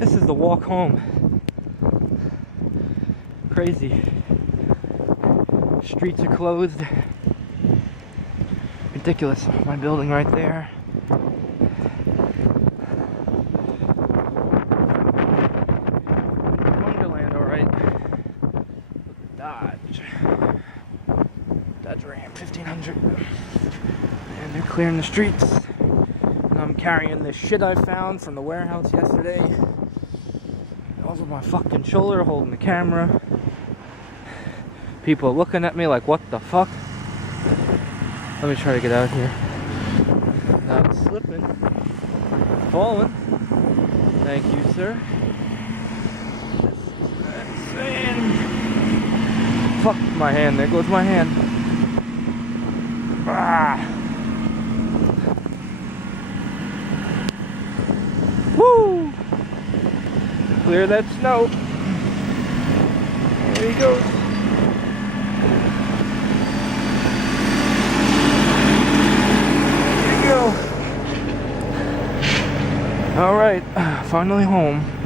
This is the walk home. Crazy. Streets are closed. Ridiculous. My building right there. Wonderland, alright. Dodge Ram 1500. And they're clearing the streets. And I'm carrying this shit I found from the warehouse yesterday over my fucking shoulder, holding the camera. People are looking at me like, what the fuck? Let me try to get out here. Not slipping. Falling. Thank you, sir. Sand. Fuck my hand. There goes my hand. Ah. Woo! Clear that snow. There he goes. There you go. All right, finally home.